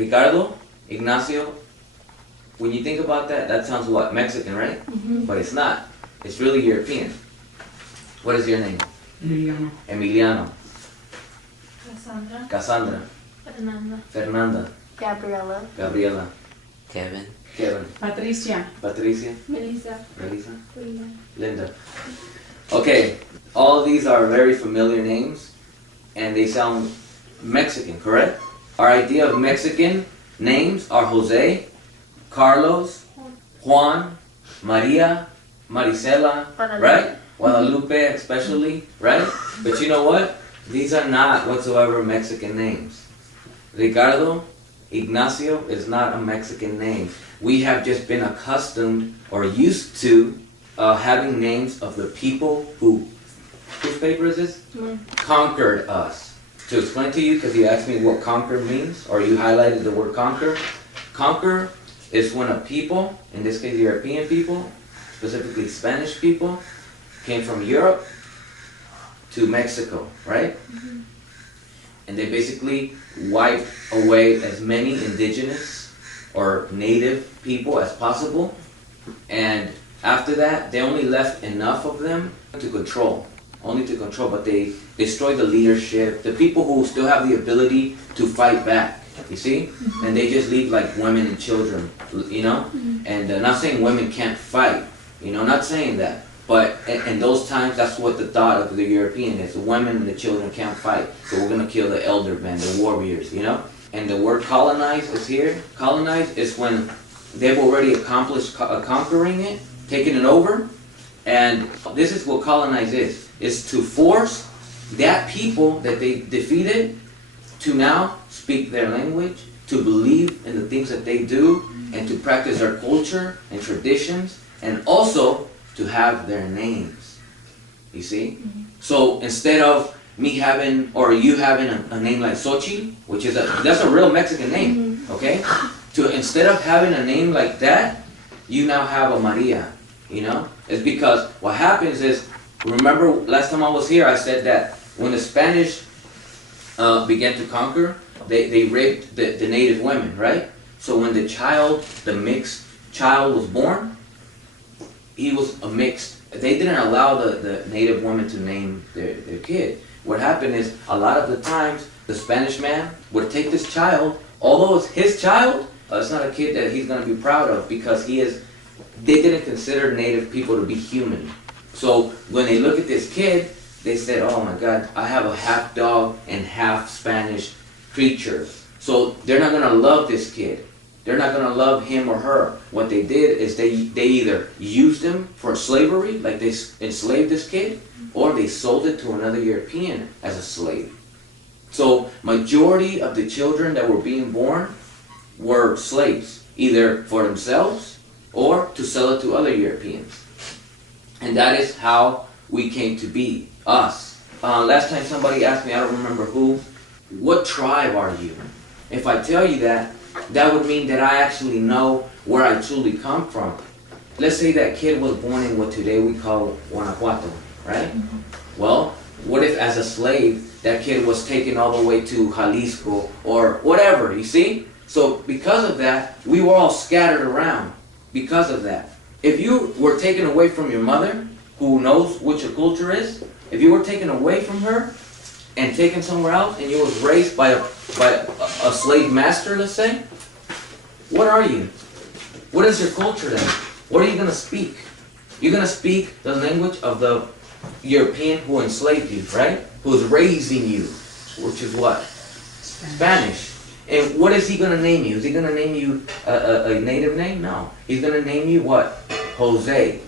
Ricardo, Ignacio. When you think about that, that sounds what? Mexican, right? Mm-hmm. But it's not. It's really European. What is your name? Emiliano. Emiliano. Cassandra. Cassandra. Fernanda. Fernanda. Gabriela. Gabriela. Kevin. Kevin. Patricia. Patricia. Melissa. Melissa. Linda. Linda. Okay, all of these are very familiar names, and they sound Mexican, correct? Our idea of Mexican names are Jose, Carlos, Juan, Maria, Maricela, right? Guadalupe especially, right? But you know what? These are not whatsoever Mexican names. Ricardo, Ignacio is not a Mexican name. We have just been accustomed or used to having names of the people who, whose paper is this? Conquered us. To explain to you, because you asked me what conquer means, or you highlighted the word conquer. Conquer is when a people, in this case European people, specifically Spanish people, came from Europe to Mexico, right? Mm-hmm. And they basically wiped away as many indigenous or native people as possible. And after that, they only left enough of them to control. Only to control, but they destroyed the leadership, the people who still have the ability to fight back, you see? Mm-hmm. And they just leave like women and children, you know? Mm-hmm. And not saying women can't fight, you know, not saying that. But in those times, that's what the thought of the European is. The women and the children can't fight, so we're gonna kill the elder men, the warriors, you know? And the word colonize is here. Colonize is when they've already accomplished conquering it, taking it over. And this is what colonize is to force that people that they defeated to now speak their language, to believe in the things that they do, and to practice their culture and traditions, and also to have their names. You see? Mm-hmm. So instead of me having, or you having a name like Xochitl, which is that's a real Mexican name, Mm-hmm. okay? To instead of having a name like that, you now have a Maria, you know? It's because what happens is, remember last time I was here, I said that when the Spanish began to conquer, they raped the native women, right? So when the mixed child was born, he was a mixed. They didn't allow the native woman to name their kid. What happened is, a lot of the times, the Spanish man would take this child, although it's his child, it's not a kid that he's going to be proud of, because they didn't consider native people to be human. So when they look at this kid, they said, oh my God, I have a half dog and half Spanish creature. So they're not going to love this kid. They're not going to love him or her. What they did is they either used him for slavery, like they enslaved this kid, or they sold it to another European as a slave. So majority of the children that were being born were slaves, either for themselves or to sell it to other Europeans. And that is how we came to be, us. Last time somebody asked me, I don't remember who, what tribe are you? If I tell you that, that would mean that I actually know where I truly come from. Let's say that kid was born in what today we call Guanajuato, right? Mm-hmm. Well, what if as a slave, that kid was taken all the way to Jalisco or whatever, you see? So because of that, we were all scattered around because of that. If you were taken away from your mother, who knows what your culture is, if you were taken away from her and taken somewhere else, and you was raised by a slave master, let's say, what are you? What is your culture then? What are you going to speak? You're going to speak the language of the European who enslaved you, right? Who is raising you, which is what? Spanish. And what is he going to name you? Is he going to name you a native name? No. He's going to name you what? Jose.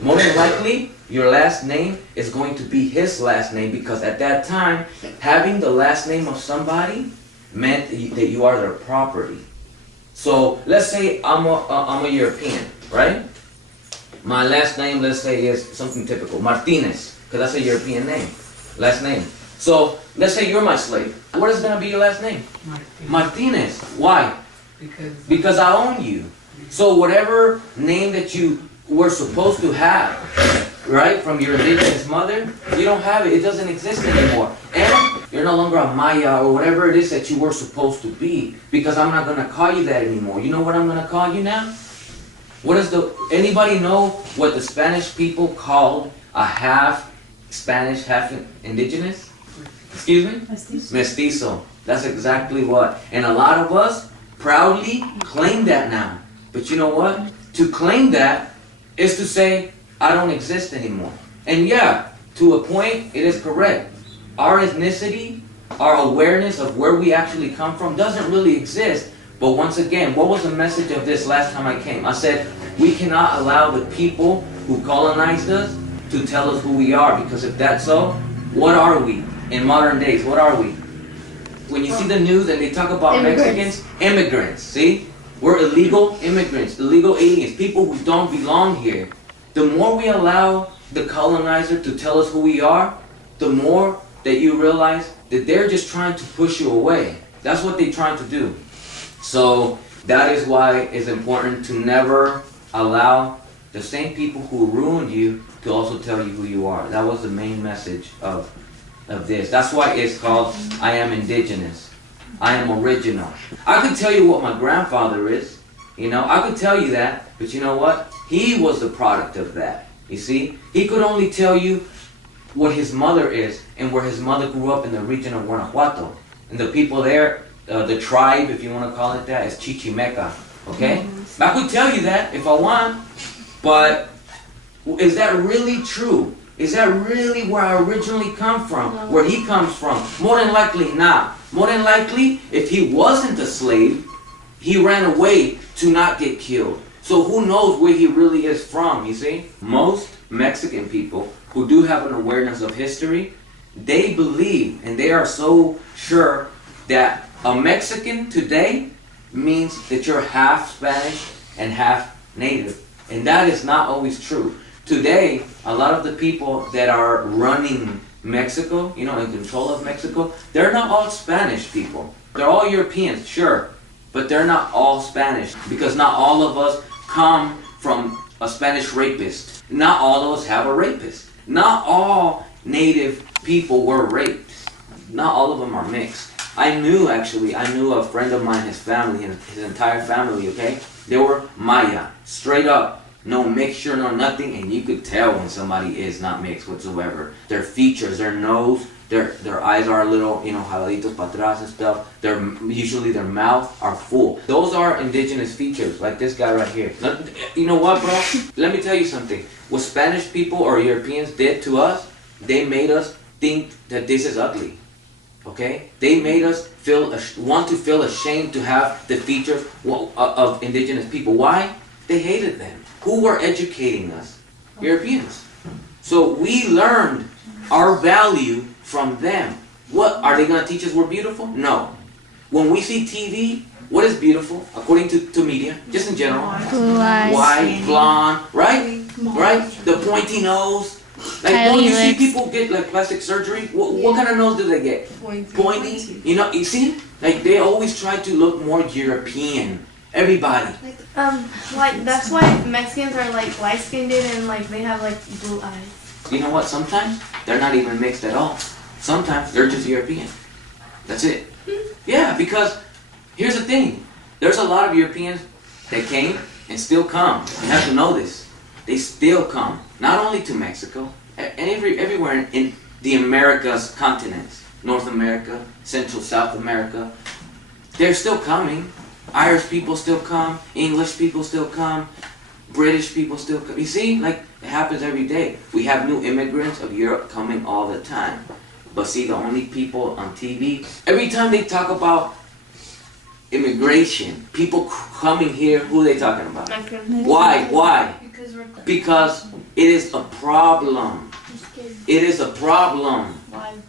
More than likely, your last name is going to be his last name, because at that time, having the last name of somebody meant that you are their property. So let's say I'm a European, right? My last name, let's say, is something typical, Martinez, because that's a European name, last name. So let's say you're my slave. What is going to be your last name? Martinez. Why? Because I own you. So whatever name that you were supposed to have, right, from your indigenous mother, you don't have it. It doesn't exist anymore. And You're no longer a Maya or whatever it is that you were supposed to be, because I'm not gonna call you that anymore. You know what I'm gonna call you now? Anybody know what the Spanish people called a half Spanish, half indigenous? Excuse me? Mestizo. Mestizo. That's exactly what. And a lot of us proudly claim that now. But you know what? To claim that is to say, I don't exist anymore. And yeah, to a point, it is correct. Our ethnicity, our awareness of where we actually come from doesn't really exist. But once again, what was the message of this last time I came? I said, we cannot allow the people who colonized us to tell us who we are. Because if that's so, what are we? In modern days, what are we? When you see the news and they talk about Mexicans, immigrants, see? We're illegal immigrants, illegal aliens, people who don't belong here. The more we allow the colonizer to tell us who we are, the more that you realize that they're just trying to push you away. That's what they're trying to do. So that is why it's important to never allow the same people who ruined you to also tell you who you are. That was the main message of this. That's why it's called I am indigenous. I am original. I could tell you what my grandfather is. You know, I could tell you that, but you know what? He was the product of that. You see? He could only tell you what his mother is and where his mother grew up in the region of Guanajuato. And the people there, the tribe, if you want to call it that, is Chichimeca. Okay? I could tell you that if I want, but is that really true? Is that really where I originally come from? No. Where he comes from? More than likely not. More than likely, if he wasn't a slave, he ran away to not get killed. So who knows where he really is from, you see? Most Mexican people who do have an awareness of history, they believe and they are so sure that a Mexican today means that you're half Spanish and half native. And that is not always true. Today, a lot of the people that are running Mexico, you know, in control of Mexico, they're not all Spanish people. They're all Europeans, sure, but they're not all Spanish, because not all of us come from a Spanish rapist. Not all of us have a rapist. Not all native people were raped. Not all of them are mixed. I knew a friend of mine, his family, his entire family, okay? They were Maya, straight up. No mixture, no nothing, and you could tell when somebody is not mixed whatsoever. Their features, their nose, their eyes are a little, you know, jaladitos para atrás and stuff. Usually their mouth are full. Those are indigenous features, like this guy right here. You know what, bro? Let me tell you something. What Spanish people or Europeans did to us, they made us think that this is ugly. Okay? They made us want to feel ashamed to have the features of indigenous people. Why? They hated them. Who were educating us? Europeans. So we learned our value from them. What, are they going to teach us we're beautiful? No. When we see TV, what is beautiful according to media, just in general? Blue eyes. White, blonde, right? Right? The pointy nose. Like, don't you see people get like plastic surgery? What kind of nose do they get? Pointy. You know, you see? Like, they always try to look more European. Everybody. Like that's why Mexicans are like light skinned and like they have like blue eyes. You know what? Sometimes they're not even mixed at all. Sometimes they're just European. That's it. Yeah, because here's the thing. There's a lot of Europeans that came and still come. You have to know this. They still come. Not only to Mexico, and everywhere in the Americas continents. North America, Central, South America. They're still coming. Irish people still come, English people still come, British people still come. You see, like, it happens every day. We have new immigrants of Europe coming all the time. But see, the only people on TV, every time they talk about immigration, people coming here, who are they talking about? Why? Because it is a problem. It is a problem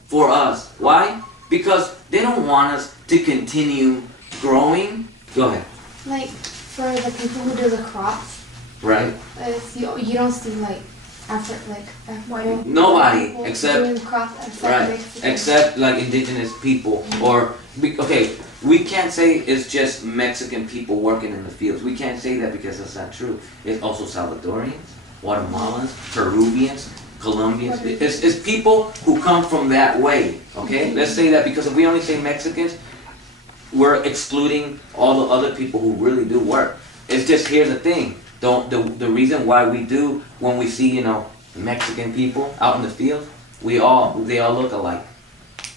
for us. Why? Because they don't want us to continue growing. Go ahead. Like, for the people who do the crops, right? You don't see like nobody except crops right, except like indigenous people or okay. We can't say it's just Mexican people working in the fields. We can't say that because that's not true. It's also Salvadorians, Guatemalans, Peruvians, Colombians. It's people who come from that way, okay? Let's say that, because if we only say Mexicans, we're excluding all the other people who really do work. It's just, here's the thing. The reason why we do, when we see, you know, Mexican people out in the field, they all look alike.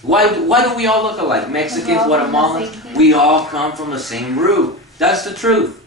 Why do we all look alike? Mexicans, We're all from the Guatemalans, same thing. we all come from the same root. That's the truth.